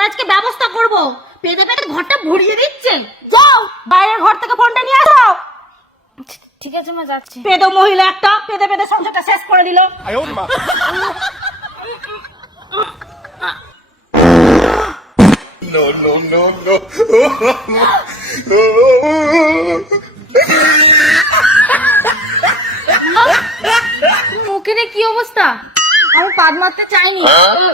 তোমার আজকে ব্যবস্থা করব। পেদে পেদে ঘরটা ভরিয়ে দিচ্ছে। যাও বাইরের ঘর থেকে ফোনটা নিয়ে আসো। ঠিক আছে মা, যাচ্ছি। পেদো মহিলা একটা, পেদে পেদে সংসারটা শেষ করে দিল। No, no, no, no. মুখের কি অবস্থা? আমি পাদ মারতে চাইনি,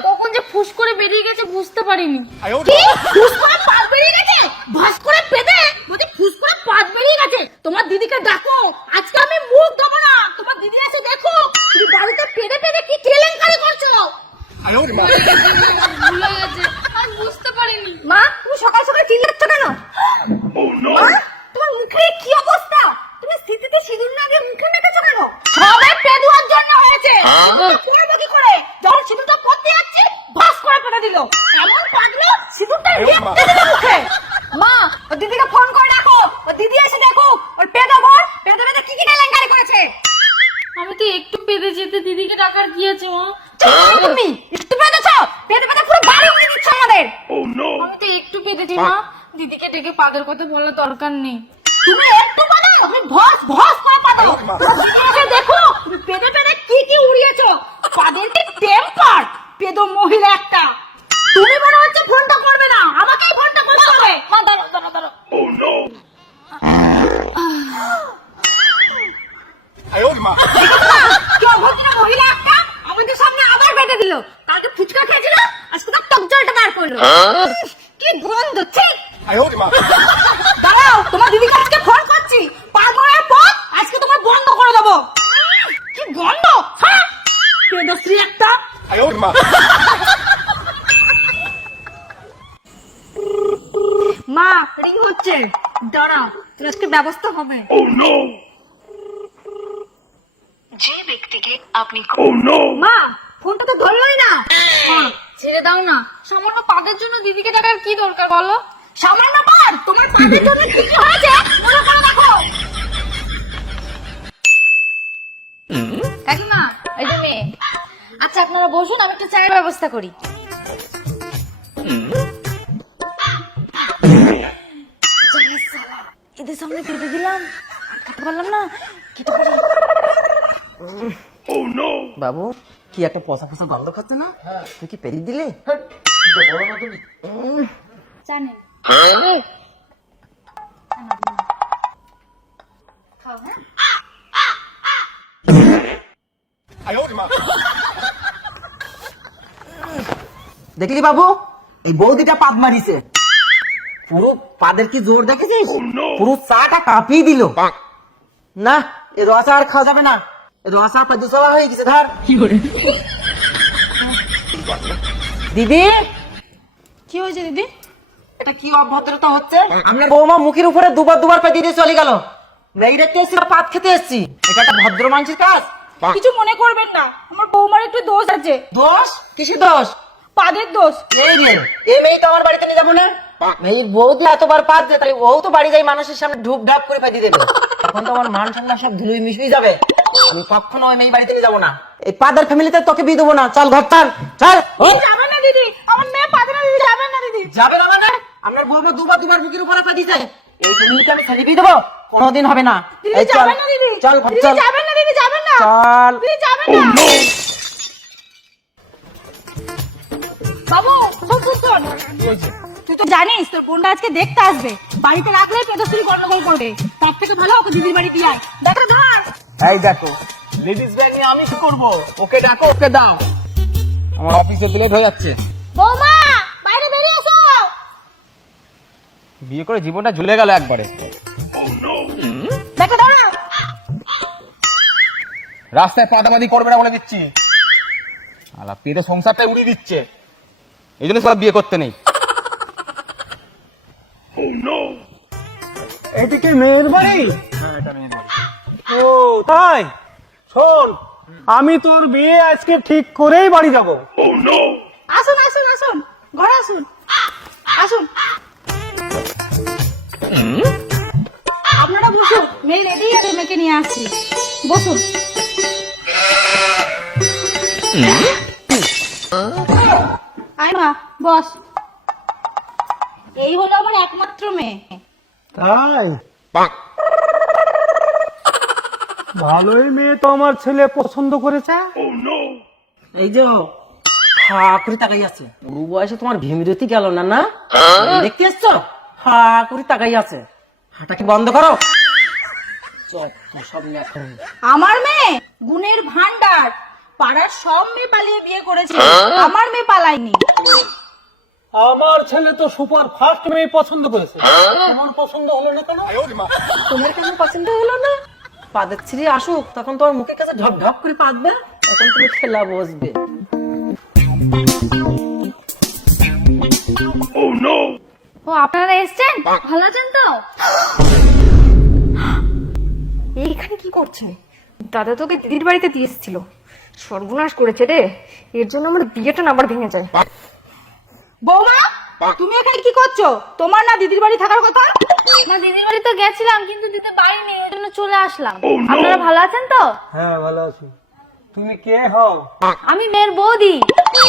কখন যে ফুস করে বেরিয়ে গেছে বুঝতে পারিনি। কি ফুস করে পাদ বেরিয়ে গেছে? ভাস করে পেদে বলতে ফুস করে পাদ বেরিয়ে গেছে। তোমার দিদিকে ডাকো, আজকে আমি মুখ দেবো না। তোমার দিদি এসে দেখো তুমি বাড়িতে পেদে পেদে কি কেলেঙ্কারি করছো। ভুল হয়ে গেছে, আমি বুঝতে পারিনি। মা তুমি সকাল সকাল চিল্লাচ্ছ কেন? মা তোমার মুখে কি অবস্থা? তুমি স্থিতিতে সিঁদুর না দিয়ে মুখে মেখেছো কেন? সবে পেদুয়ার জন্য হয়েছে। পড়বো কি করে? যখন সিঁদুরটা পড়তে যাচ্ছে ভাস করে পেটে দিল। এমন পাগলো সিঁদুরটা রেখে দিল মুখে। মা ও দিদিকে ফোন করে ডাকো, ও দিদি এসে দেখো ওর পেদা বর পেদে পেদে কি কি কেলেঙ্কারি করেছে। আমি তো একটু পেদে যেতে দিদিকে ডাকার কি আছে মা? তুমি একটু পেদেছো, পেদে পেদে পুরো বাড়ি উড়িয়ে দিচ্ছ আমাদের। আমি তো একটু পেদেছি মা, দিদিকে ডেকে পাদের কথা বলার দরকার নেই। তুমি একটু পাদো, তুমি ভস ভস করে পাদো। এসে দেখো তুমি পেদে পেদে কি কি উড়িয়েছো। পাদের কি টেম্পার, পেদো মহিলা একটা। তুমি মনে হচ্ছে ফোনটা করবে না, আমাকেই ফোনটা করতে হবে। মা দাঁড়াও দাঁড়াও দাঁড়াও। কি অভদ্র মহিলা একটা, আমাদের সামনে আবার বেটে দিল। কালকে ফুচকা খেয়েছিল, আজকে তার টক জলটা বার করলো। কি গন্ধ, ঠিক। দাঁড়াও তোমার দিদিকে আজকে ফোন করছি। পাগলের পর আজকে তোমার বন্ধ করে দেবো। কি গন্ধ, হ্যাঁ পেদশ্রী একটা। মা রিং হচ্ছে, দাঁড়াও তোর আজকে ব্যবস্থা হবে। যে ব্যক্তিকে আপনি মা ফোনটা তো ধরলোই না। ছেড়ে দাও না, সামান্য পাদের জন্য দিদিকে ডাকার কি দরকার বলো? সামান্য পার তোমার পাদের জন্য কি কি হয়েছে মনে করে দেখো। কাকিমা, এই যে মেয়ে। আচ্ছা আপনারা বসুন, আমি একটা চায়ের ব্যবস্থা করি। এদের সামনে কেটে দিলাম, খেতে পারলাম না, খেতে পারি। বাবু কি একটা পচা পচা গন্ধ খাচ্ছে না? তুই কি পেরিয়ে দিলি? জানেন খাও, হ্যাঁ? দেখলি বাবু, এই বৌদিটা পাদ মারিছে। পুরো পাদের কি জোর দেখেছিস? পুরো চাটা কাঁপিয়ে দিল। না এ রসা আর খাওয়া যাবে না, এ রসা প্রদূষণ হয়ে গেছে। ধর দিদি, কি হয়েছে দিদি? এটা কি অভদ্রতা হচ্ছে? আপনার বৌমা মুখের উপরে দুবার দুবার পা দিয়ে চলে গেল। মেয়ে দেখতে এসেছি পাদ খেতে এসেছি, এটা একটা ভদ্র মানুষের কাজ? কিছু মনে করবেন না, আমার বৌমার একটু দোষ আছে। দোষ? কিসের দোষ? পাদের দোষ। এই রে, এই মেয়ে তো আমার বাড়িতে নিয়ে যাবো না। মেয়ের বৌদি এতবার পাদ যে তাই ও তো বাড়ি যাই মানুষের সামনে ঢুক ঢাপ করে পাই দিয়ে দিল। তখন তো আমার মান সম্মান সব ধুলোয় মিশিয়ে যাবে। আমি কখনো ওই মেয়ে বাড়িতে নিয়ে যাবো না। এই পাদের ফ্যামিলিতে তোকে বিয়ে দেবো না। চল ঘর চল চল। যাবে না দিদি, আমার মেয়ে পাদে না দিদি, যাবে না দিদি। যাবে না মানে? আপনার বৌমা দুবার দুবার মুখের উপর পা দিয়েছে, এই ফ্যামিলিতে আমি ছেড়ে দিয়ে দেবো? কোনোদিন হবে না। দিদি এই চল যাবে না দিদি, চল ঘর দিদি চল যাবে না দিদি, যাবে না চল। দিদি, যাবে না। বাবু শোন শোন শোন, তুই তো জানিস তোর বোনটা আজকে দেখতে আসবে, বাড়িতে রাখলে পেদশ্রী গন্ডগোল করবে। তার থেকে ভালো ওকে দিদির বাড়ি দিয়ে আয়। দেখো ধর। এই দেখো, লেডিস ব্যাগ নিয়ে আমি কি করবো? ওকে ডাকো, ওকে দাও। আমার অফিসে লেট হয়ে যাচ্ছে। বৌমা বাইরে বেরিয়ে এসো। বিয়ে করে জীবনটা ঝুলে গেল একবারে। দেখো দাঁড়াও। রাস্তায় পাদাবাদি করবে না বলে দিচ্ছি। আলা পেটে সংসারটাই উড়িয়ে দিচ্ছে, এই জন্য সব বিয়ে করতে নেই। এদিকে মেয়ের বাড়ি? ও তাই? শোন, আমি তোর বিয়ে আজকে ঠিক করেই বাড়ি যাব। আসুন আসুন আসুন, ঘরে আসুন আসুন। আপনারা বসুন, মেয়ে রেডি আছে, মেয়েকে নিয়ে আসছি। বসুন। আয় মা বস। এই হলো আমার একমাত্র মেয়ে। তাই ভালোই মেয়ে তো আমার ছেলে পছন্দ করেছে। এই যে হা করে তাকাই আছে, বুড়ো বয়সে তোমার ভীমরতি গেল না না? দেখতে এসছো? হা করে তাকাই আছে, হাঁটা কি বন্ধ করো। সব লেখা। আমার মেয়ে গুণের ভান্ডার, পাড়ার সব মেয়ে পালিয়ে বিয়ে করেছে, আমার মেয়ে পালায়নি। আমার ছেলে তো সুপার ফাস্ট মেয়ে পছন্দ করেছে, তোমার পছন্দ হলো না কেন? তোমার কেন পছন্দ হলো না? পাদের ছিঁড়ে আসুক, তখন তোমার মুখের কাছে ঢপ ঢপ করে পাকবে, তখন তুমি খেলা বসবে। ও আপনারা এসেছেন, ভালো আছেন তো? এইখানে কি করছে? দাদা তোকে দিদির বাড়িতে দিয়ে এসেছিল, সর্বনাশ করেছে রে, এর জন্য আমার বিয়েটা না আবার ভেঙে যায়। বৌমা, তুমি এখানে কি করছো? তোমার না দিদির বাড়ি থাকার কথা? না দিদির বাড়ি তো গেছিলাম, কিন্তু দিদি বাড়ি নেই, ওই জন্য চলে আসলাম। আপনারা ভালো আছেন তো? হ্যাঁ ভালো আছি। তুমি কে হও? আমি মেয়ের বৌদি।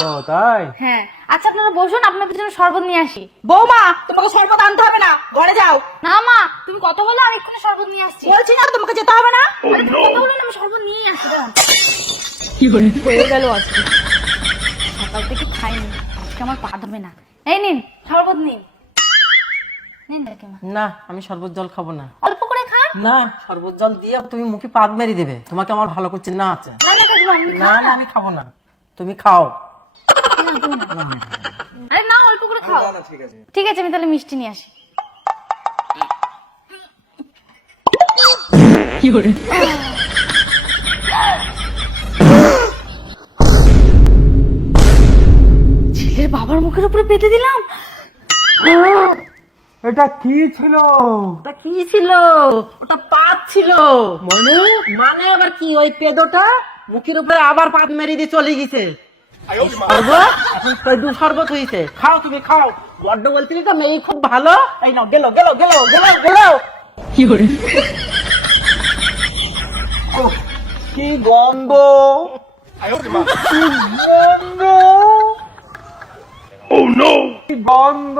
ও তাই? হ্যাঁ, আচ্ছা আপনারা বসুন, আপনাদের জন্য শরবত নিয়ে আসি। বৌমা, তোমাকে শরবত আনতে হবে না, ঘরে যাও। না মা, তুমি কত বলো, আমি এক্ষুনি শরবত নিয়ে আসছি। বলছি না তোমাকে যেতে হবে না। আরে তুমি কত বলো না, আমি শরবত নিয়ে আসছি। হয়ে গেল আজকে, সকাল থেকে খাইনি, আজকে আমার পা ধরবে না। এই নিন শরবত নিন, নিন দেখে মা। না, আমি শরবত জল খাবো না। অল্প করে খান। না, শরবত জল দিয়ে তুমি মুখে পাদ মেরে দেবে, তোমাকে আমার ভালো করছে না আছে। না, না, কাকিমা, আপনি না খান না, আমি খাবো না, তুমি খাও। আরে না, অল্প করে খাও। ঠিক আছে, আমি তাহলে মিষ্টি নিয়ে আসি। ছেলের বাবার মুখের উপরে পেতে দিলাম। এটা কি ছিল? ওটা কি ছিল? ওটা পাত ছিল। মানে আবার কি? ওই পেদোটা মুখের উপরে আবার পাত মেরে দিয়ে চলে গেছে। শরবত এখন পেদু শরবত হয়েছে, খাও তুমি খাও। বড্ড বলছিলি তো মেয়ে খুব ভালো, এই নাও, গেল গেল গেল গেল গেল। কি গন্ধ, কি গন্ধ,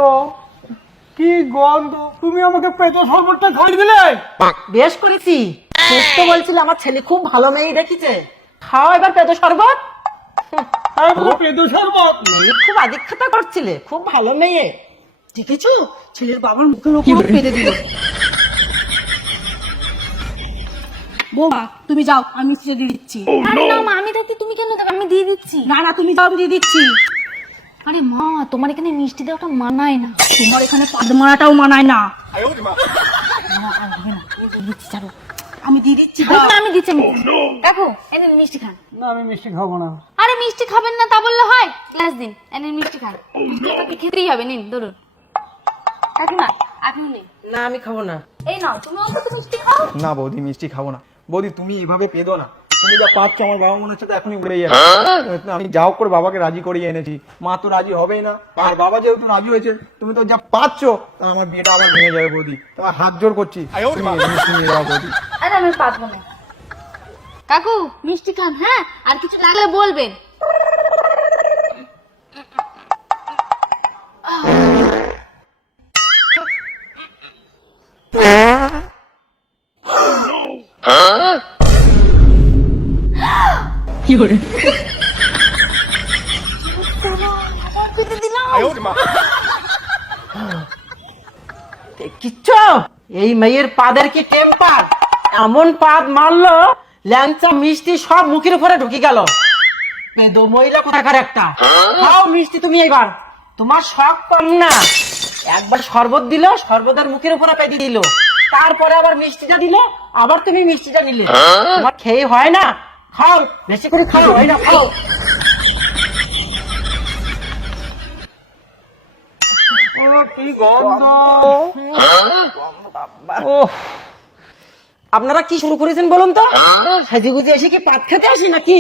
কি গন্ধ! তুমি আমাকে পেটো শরবতটা খাইয়ে দিলে। বেশ করেছি, তো বলছিল আমার ছেলে খুব ভালো মেয়ে দেখেছে, খাও এবার পেদো শরবত। পেটো শরবত মেয়ে খুব আদিক্ষতা করছিলে, খুব ভালো মেয়ে দেখেছো, ছেলের বাবার মুখের উপর পেতে দিল। বৌমা, তুমি যাও, আমি মিষ্টি দিয়ে দিচ্ছি। আরে না মা, আমি থাকতে তুমি কেন দেবে, আমি দিয়ে দিচ্ছি। না না, তুমি যাও, আমি দিয়ে দিচ্ছি। আরে মা, তোমার এখানে মিষ্টি দেওয়াটা মানায় না। তোমার এখানে পাদ মারাটাও মানায় না। আমি দিয়ে দিচ্ছি। না, আমি দিচ্ছি, আমি দিচ্ছি। কাকু এনেন মিষ্টি খান। না, আমি মিষ্টি খাবো না। আরে মিষ্টি খাবেন না তা বললে হয়? গ্লাস দিন, এনেন মিষ্টি খান। মিষ্টি খেতেই হবে, নিন ধরুন। কাকিমা আপনি নিন। না, আমি খাবো না। এই নাও, তুমি অল্প একটু মিষ্টি খাও। না বৌদি, মিষ্টি খাবো না। বৌদি তুমি এভাবে পেদো না, তুমি যা পাচ্ছ আমার বাবা মনে হচ্ছে তো এখনই উড়ে যাবে। আমি যা হোক করে বাবাকে রাজি করিয়ে এনেছি, মা তো রাজি হবেই না, আর বাবা যেহেতু রাজি হয়েছে, তুমি তো যা পাচ্ছ, তা আমার বিয়েটা আবার ভেঙে যাবে বৌদি। তোমার হাত জোর করছি, তুমি মিষ্টি নিয়ে যাও বৌদি। আরে আমি পারবো না। কাকু মিষ্টি খান, হ্যাঁ, আর কিছু লাগলে বলবেন। কিচ্ছ, এই মেয়ের পাদের কি টেম্পার! এমন পাদ মারলো, ল্যাংচা মিষ্টি সব মুখের উপরে ঢুকে গেল। পেদো মহিলা কোথাকার একটা। খাও মিষ্টি তুমি এবার, তোমার শখ কম না। একবার শরবত দিল, শরবতের মুখের উপরে পেদি দিল, তারপরে আবার মিষ্টিটা দিল, আবার তুমি মিষ্টিটা নিলে। তোমার খেয়ে হয় না? খাও, বেশি করে খাও, হয় না খাও। কি গন্ধ! আপনারা কি শুরু করেছেন বলুন তো? সাজি গুজে এসে কি পাত খেতে আসি নাকি?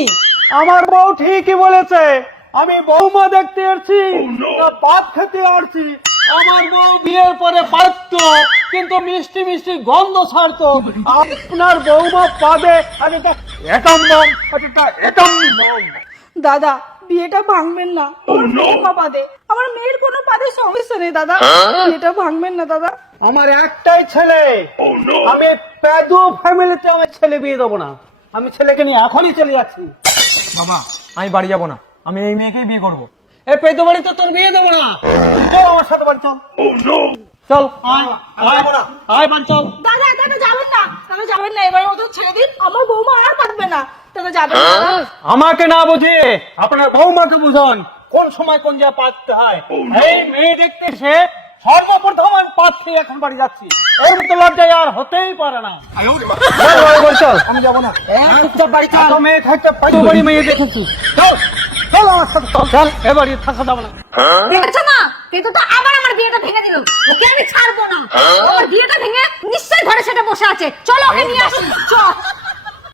আমার বউ ঠিকই বলেছে, আমি বৌমা দেখতে আসছি না পাত খেতে আসছি। আমার বউ বিয়ের পরে পারতো, কিন্তু মিষ্টি মিষ্টি গন্ধ ছাড়তো। আপনার বৌমা পাবে আর এটা এটম বম, আর এটা এটম বম। দাদা, বিয়েটা ভাঙবেন না আমার পাদে, আমার মেয়ের কোনো পাদে সমস্যা নেই দাদা, বিয়েটা ভাঙবেন না দাদা। আমার একটাই ছেলে, আমি পেদু ফ্যামিলিতে আমার ছেলে বিয়ে দেবো না। আমি ছেলেকে নিয়ে এখনই চলে যাচ্ছি। বাবা আমি বাড়ি যাবো না, আমি এই মেয়েকেই বিয়ে করবো। এই পেদু বাড়িতে তোর বিয়ে দেবো না। চল আমার সাথে বাড়ি চল। চল আয় আয় বাড়ি চল। দাদা দাদা যাবেন না, দাদা যাবেন না, এবার মতো ছেড়ে দিন, আমার বৌমা আর পারবে না, দাদা যাবেন না দাদা। আমাকে না বুঝিয়ে আপনার বৌমাকে বুঝান কোন সময় কোন জায়গায় পাততে হয়। এই মেয়ে দেখতে সে সর্বপ্রথম আমি পাচ্ছি, এখন বাড়ি যাচ্ছি। এর তো লজ্জায় আর হতেই পারে না। চল আমি যাবো না। চুপচাপ বাড়ি চল। এত মেয়ে থাকতে পেদু বাড়ি মেয়ে দেখেছি। চল চল আমার সাথে চল। চল এ বাড়ি থাকা যাবে না। দেখেছো না, কিন্তু তো আবার আমার বিয়েটা ভেঙে দিল, ওকে আমি ছাড়বো না, আমার বিয়েটা ভেঙে নিশ্চয়ই ঘরে সেটা বসে আছে, চলো ওকে নিয়ে আসি, চল।